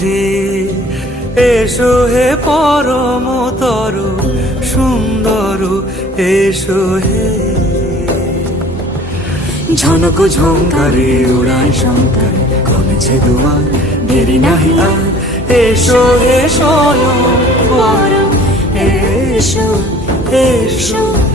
হে এসো হে পরমতর সুন্দর এসো হে। ঝনক ঝঙ্কারে উড়ায় শঙ্কার কমেছে দুয়ার দেরি নাহি আর এসো হে স্বয়ং বর এসো এসো।